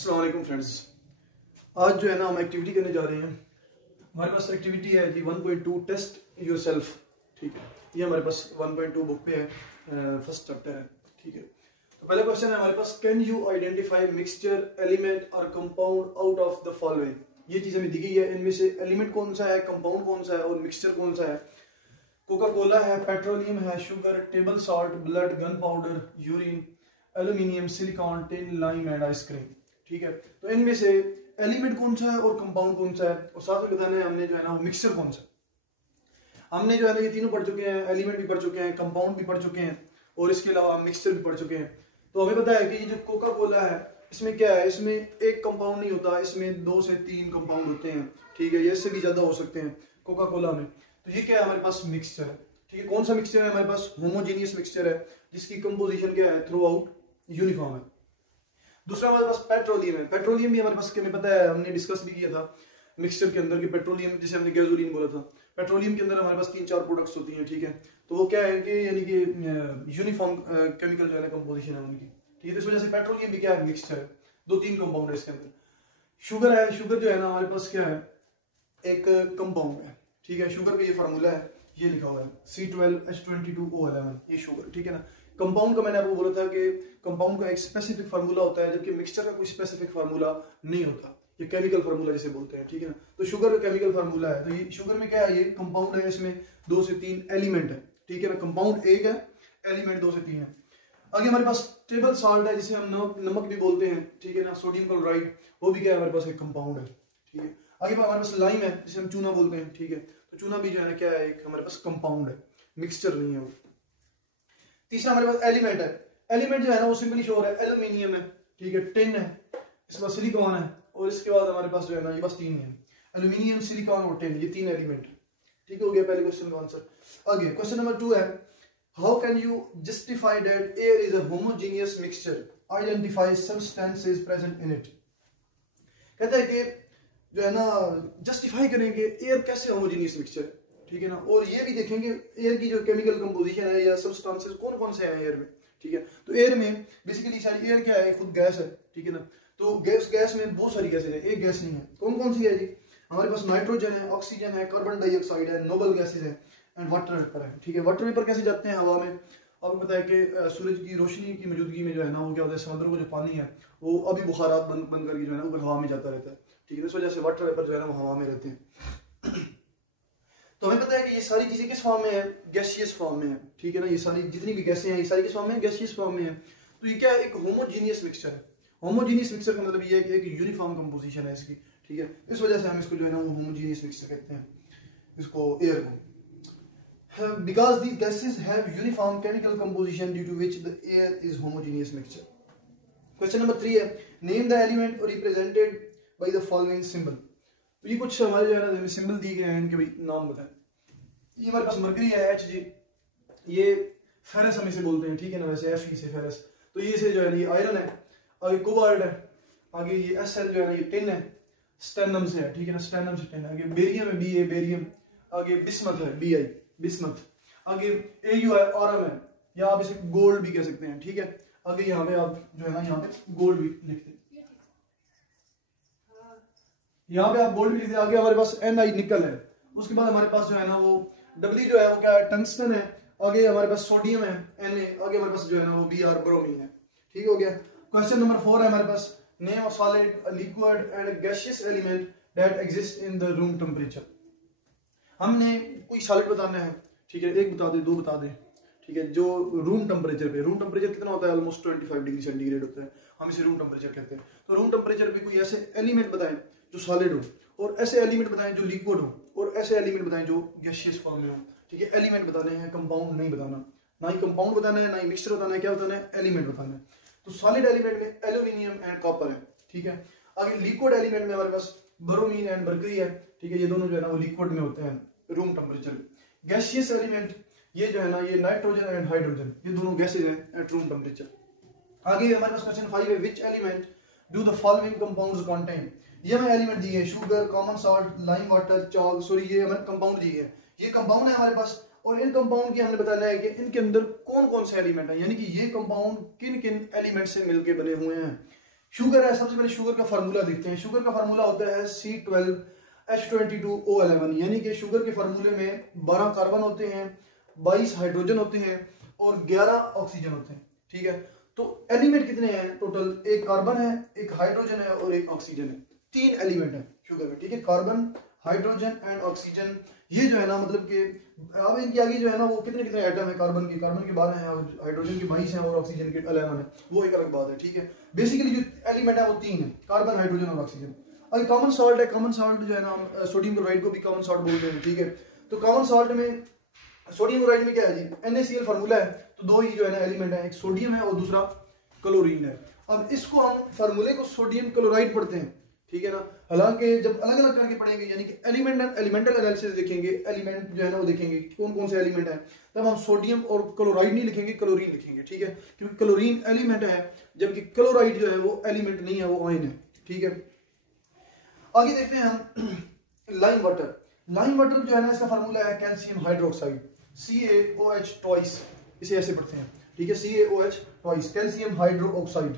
अस्सलाम वालेकुम फ्रेंड्स। आज जो है ना हम एक्टिविटी करने जा रहे हैं। हमारे पास एक्टिविटी है जी 1.2 टेस्ट योरसेल्फ। ठीक है, ये हमारे पास 1.2 बुक पे है, फर्स्ट चैप्टर है। ठीक है, तो पहला क्वेश्चन है हमारे पास, can you identify mixture element और compound out of the following. ये चीज हमें दी गई है, इनमें से एलिमेंट कौन सा है, कंपाउंड कौन सा है और मिक्सचर कौन सा है। कोका कोला है, पेट्रोलियम है, sugar, table salt, blood, gun powder, urine, aluminium, silicon, tin, lime and ice cream. ठीक है, तो इनमें से एलिमेंट कौन सा है और कंपाउंड कौन सा है और साथ में बताना है हमने जो है ना वो मिक्सचर कौन सा है। हमने जो है ना ये तीनों पढ़ चुके हैं, एलिमेंट भी पढ़ चुके हैं, कंपाउंड भी पढ़ चुके हैं और इसके अलावा मिक्सचर भी पढ़ चुके हैं। तो हमें पता है कि ये जो कोका कोला है इसमें क्या है, इसमें एक कंपाउंड नहीं होता, इसमें 2 से 3 कंपाउंड होते हैं। ठीक है, ये इससे भी ज्यादा हो सकते हैं कोका कोला में। तो ये क्या है, हमारे पास मिक्सचर है। ठीक है, कौन सा मिक्सचर है हमारे पास, होमोजीनियस मिक्सचर है जिसकी कंपोजिशन क्या है, थ्रू आउट यूनिफॉर्म है। दूसरा हमारे पास पेट्रोलियम है। पेट्रोलियम भी हमारे पास हमें पता है, हमने डिस्कस भी किया था मिक्सचर के अंदर कि पेट्रोलियम जिसे हमने गैसोलीन बोला था, पेट्रोलियम के अंदर हमारे पास 3-4 प्रोडक्ट्स होती हैं। ठीक है, तो वो क्या है कि यानी कि यूनिफॉर्म केमिकल जो है ना कंपोजिशन है उनकी। ठीक है, तो इस वजह से पेट्रोलियम भी क्या है, मिक्सचर है, 2-3 कंपाउंड है इसके अंदर। शुगर है, शुगर जो है ना हमारे पास क्या है, एक कंपाउंड है। ठीक है, शुगर का ये फार्मूला है, ये लिखा हुआ है C12H22O11, ये शुगर। ठीक है ना, कंपाउंड का मैंने आपको बोला था कि कंपाउंड का एक स्पेसिफिक फार्मूला होता है, जबकि मिक्सचर का कोई स्पेसिफिक फार्मूला नहीं होता, ये केमिकल फार्मूला जिसे बोलते हैं। ठीक है ना, तो शुगर का केमिकल फार्मूला है, तो ये शुगर में क्या है, ये कंपाउंड है, इसमें 2 से 3 एलिमेंट है। ठीक है ना, कंपाउंड एक है, एलिमेंट 2 से 3 है। आगे हमारे पास टेबल सॉल्ट है जिसे हम नमक भी बोलते हैं। ठीक है ना, सोडियम क्लोराइड, वो भी क्या है हमारे पास एक कंपाउंड है। ठीक है, आगे हमारे पास लाइम है जिसे हम चूना बोलते हैं। ठीक है, तो चूना भी जो है ना क्या है, एक हमारे पास कंपाउंड है, मिक्सचर नहीं है वो। तीसरा हमारे पास एलिमेंट है। एलिमेंट जो है ना वो सिंपली शोर है, एल्यूमिनियम है, ठीक है, टिन है, इसके बाद सिलिकॉन है और इसके बाद हमारे पास जो है ना ये बस 3 है, एल्यूमिनियम, सिलिकॉन और टिन, ये 3 एलिमेंट है। ठीक हो गया पहले क्वेश्चन का आंसर। आगे क्वेश्चन नंबर 2 है, how can you justify that air is a homogeneous mixture, identify substances present in it. कहता है कि जो है ना जस्टिफाई करेंगे एयर कैसे होमोजेनियस मिक्सचर है। ठीक है ना, और ये भी देखेंगे एयर की जो केमिकल कंपोजिशन है या सब्सटेंसेस कौन कौन से हैं एयर में। ठीक है, तो एयर में बेसिकली सारी एयर क्या है, खुद गैस है। ठीक है ना, तो गैस में बहुत सारी गैसेज है, एक गैस नहीं है। कौन कौन सी है जी, हमारे पास नाइट्रोजन है, ऑक्सीजन है, कार्बन डाइऑक्साइड है, नोबल गैसेज है एंड वाटर वेपर है। ठीक है, वाटर वेपर कैसे जाते हैं हवा में, आपको पता है कि सूरज की रोशनी की मौजूदगी में जो है ना वो क्या होता है, समुद्रों का जो पानी है वो अभी बुखारात बन करके जो है ना वो हवा में जाता रहता है। ठीक है, इस वजह से वाटर वेपर जो है ना वो हवा में रहते हैं। तो हमें पता है कि ये सारी चीजें किस फॉर्म में है, गैसियस फॉर्म में है। ठीक है ना, ये सारी जितनी भी गैसें हैं ये सारी किस फॉर्म में है, गैसियस फॉर्म में है। तो ये क्या है, एक होमोजीनियस मिक्सचर है। होमोजीनियस मिक्सचर का मतलब ये है कि एक यूनिफॉर्म कंपोजिशन है इसकी। ठीक है, इस वजह से हम इसको जो है ना वो होमोजीनियस मिक्सचर कहते हैं, इसको एयर को, because these gases have uniform chemical composition due to which the air is homogeneous mixture. Question number 3 है, name the element represented by the following symbol. तो ये कुछ हमारे जो है ना सिंबल दिए गए हैं, इनके भाई नाम बताएं। ये हमारे पास मरकरी है Hg, ये फेरस हम इसे बोलते हैं। ठीक है ना, वैसे Fe से फेरस, तो ये से जो है ये आयरन है। आगे कोबाल्ट है, आगे ये Sl जो है ये टिन है, स्टेनम से है। ठीक है ना, स्टेनम से टिन है। आगे बेरियम है, Ba बेरियम, आगे बिस्मथ है, Bi बिस्मथ, आगे Au है, ऑरम है, या आप इसे गोल्ड भी कह सकते हैं। ठीक है, आगे यहाँ पे आप जो है ना यहाँ पे गोल्ड भी लिखते हैं, यहाँ पे आप गोल्ड भी लिखते हैं। आगे हमारे पास Ni निकल है, उसके बाद हमारे पास जो है ना वो W जो है वो क्या है, टंगस्टन है। आगे हमारे पास सोडियम है Na, आगे हमारे पास जो है ना वो Br ब्रोमीन है। ठीक हो गया। क्वेश्चन नंबर 4 है हमारे पास, name of solid, liquid and gaseous element that exist in the room temperature. हमने कोई सॉलिड बताना है। ठीक है, एक बता दे, 2 बता दे। ठीक है, जो रूम टेम्परेचर पे, रूम टेम्परेचर कितना होता है, ऑलमोस्ट 25 डिग्री सेंटीग्रेड होता है, हम इसे रूम टेम्परेचर कहते हैं। तो रूम टेम्परेचर पे कोई ऐसे एलिमेंट बताएं जो सॉलिड हो, और ऐसे एलिमेंट बताएं जो लिक्विड हो, और ऐसे एलिमेंट बताएं जो गैसियस फॉर्म में हो। ठीक है, एलिमेंट बताने हैं, कंपाउंड नहीं बताना, ना ही कंपाउंड बताना है, ना ही मिक्सचर बताना है, क्या बताना है, एलिमेंट बताना है। तो सॉलिड एलिमेंट में एल्यूमिनियम एंड कॉपर है। ठीक है, आगे लिक्विड एलिमेंट में हमारे पास ब्रोमीन एंड मरकरी है। ठीक है, ये दोनों जो है ना वो लिक्विड में होते हैं रूम टेम्परेचर। गैसियस एलिमेंट ये जो है ना ये नाइट्रोजन एंड हाइड्रोजन, ये दोनों गैसेज हैं एट रूम टेम्परेचर। आगे हमारे पास क्वेश्चन 5 है, which element do the following compounds contain. ये हमें एलिमेंट दिए हैं, sugar, common salt, lime water, chalk, sorry ये हमें कंपाउंड दिए हैं, ये कंपाउंड है हमारे पास। और इन कंपाउंड की हमने बताना है कि इनके अंदर कौन कौन से एलिमेंट हैं, यानी कि ये कंपाउंड किन किन एलिमेंट से मिलकर बने हुए हैं। शुगर है, सबसे पहले शुगर का फार्मूला देखते हैं। शुगर का फार्मूला होता है C12H22O11, यानी कि शुगर के फार्मूले में 12 कार्बन होते हैं, 22 हाइड्रोजन होते हैं और 11 ऑक्सीजन होते हैं। ठीक है, तो एलिमेंट कितने हैं टोटल? एक कार्बन है, एक हाइड्रोजन है और एक ऑक्सीजन है। 3 एलिमेंट है शुगर में। ठीक है, कार्बन, हाइड्रोजन एंड ऑक्सीजन। ये जो है ना मतलब कि अब इनके आगे जो है ना वो कितने कितने एटम है कार्बन के 12 हैं और हाइड्रोजन के 22 हैं और ऑक्सीजन के 11 है, वो एक अलग बात है। ठीक है, बेसिकली जो एलिमेंट है वो 3 है, कार्बन, हाइड्रोजन और ऑक्सीजन। और कॉमन सॉल्ट है, कॉमन सॉल्ट जो है ना हम सोडियम क्लोराइड को भी कॉमन सॉल्ट बोलते हैं। ठीक है, तो कॉमन सॉल्ट में सोडियम क्लोराइड में क्या है जी, NaCl फार्मूला है, तो दो ही जो है ना एलिमेंट है, एक सोडियम है और दूसरा क्लोरीन है। अब इसको हम फार्मूले को सोडियम क्लोराइड पढ़ते हैं। ठीक है ना, हालांकि जब अलग अलग करके पढ़ेंगे यानी कि एलिमेंटल एनालिसिस देखेंगे, एलिमेंट जो है ना वो देखेंगे कौन कौन से एलिमेंट है, तब हम सोडियम और क्लोराइड नहीं लिखेंगे, क्लोरीन लिखेंगे। ठीक है, क्योंकि क्लोरीन एलिमेंट है जबकि क्लोराइड जो है वो एलिमेंट नहीं है, वो आयन है। ठीक है, आगे देखते हैं हम लाइम वाटर। लाइम वाटर जो है ना इसका फार्मूला है कैल्शियम हाइड्रोक्साइड, CaOH ट्वाइस, इसे ऐसे पढ़ते हैं। ठीक है, CaOH ट्वाइस, कैल्शियम हाइड्रोक्साइड।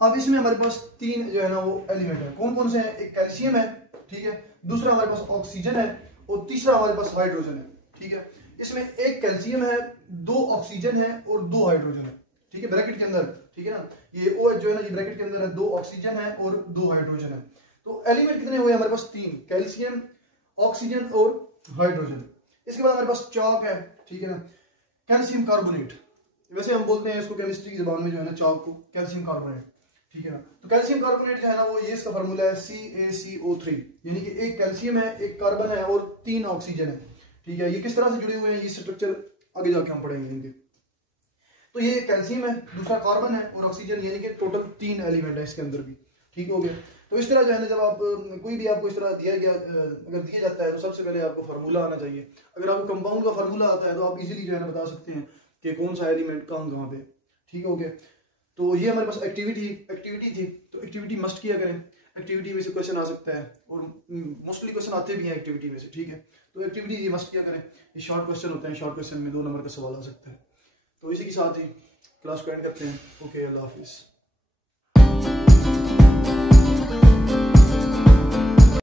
अब इसमें हमारे पास 3 जो है ना वो एलिमेंट है, कौन कौन से हैं? एक कैल्शियम है, ठीक है, दूसरा हमारे पास ऑक्सीजन है और तीसरा हमारे पास हाइड्रोजन है। ठीक है, इसमें एक कैल्शियम है, 2 ऑक्सीजन है और 2 हाइड्रोजन है। ठीक है, ब्रैकेट के अंदर। ठीक है ना, ये OH जो है ना ये ब्रैकेट के अंदर है, 2 ऑक्सीजन है और 2 हाइड्रोजन है। तो एलिमेंट कितने हुए हमारे पास? 3, कैल्शियम, ऑक्सीजन और हाइड्रोजन। इसके बाद हमारे पास चाक है। ठीक है ना, कैल्शियम कार्बोनेट, वैसे हम बोलते हैं इसको केमिस्ट्री की जुबान में जो है ना चाक को कैल्शियम कार्बोनेट। ठीक है ना, तो कैल्शियम कार्बोनेट जो है ना वो ये इसका फार्मूला है CaCO3, यानी कि एक कैल्शियम है, एक कार्बन है और 3 ऑक्सीजन है। ठीक है, ये किस तरह से जुड़े हुए हैं ये स्ट्रक्चर आगे जाके हम पढ़ेंगे इनके। तो ये कैल्शियम है, दूसरा कार्बन है और ऑक्सीजन, यानी कि टोटल 3 एलिमेंट है इसके अंदर भी। ठीक हो गया। तो इस तरह जो है ना जब आप कोई भी आपको इस तरह दिया गया अगर दिया जाता है तो सबसे पहले आपको फार्मूला आना चाहिए। अगर आपको कंपाउंड का फार्मूला आता है तो आप इजीली जो है ना बता सकते हैं कि कौन सा एलिमेंट कहाँ पे। ठीक हो गया। तो ये हमारे पास एक्टिविटी थी, तो एक्टिविटी मस्ट किया करें। एक्टिविटी में से क्वेश्चन आ सकता है और मोस्टली क्वेश्चन आते भी हैं एक्टिविटी में से। ठीक है, तो एक्टिविटी ये मस्ट किया करें। ये शॉर्ट क्वेश्चन होते हैं, शॉर्ट क्वेश्चन में 2 नंबर का सवाल आ सकता है। तो इसी के साथ ही क्लास को एंड करते हैं। ओके, अल्लाह हाफिज़।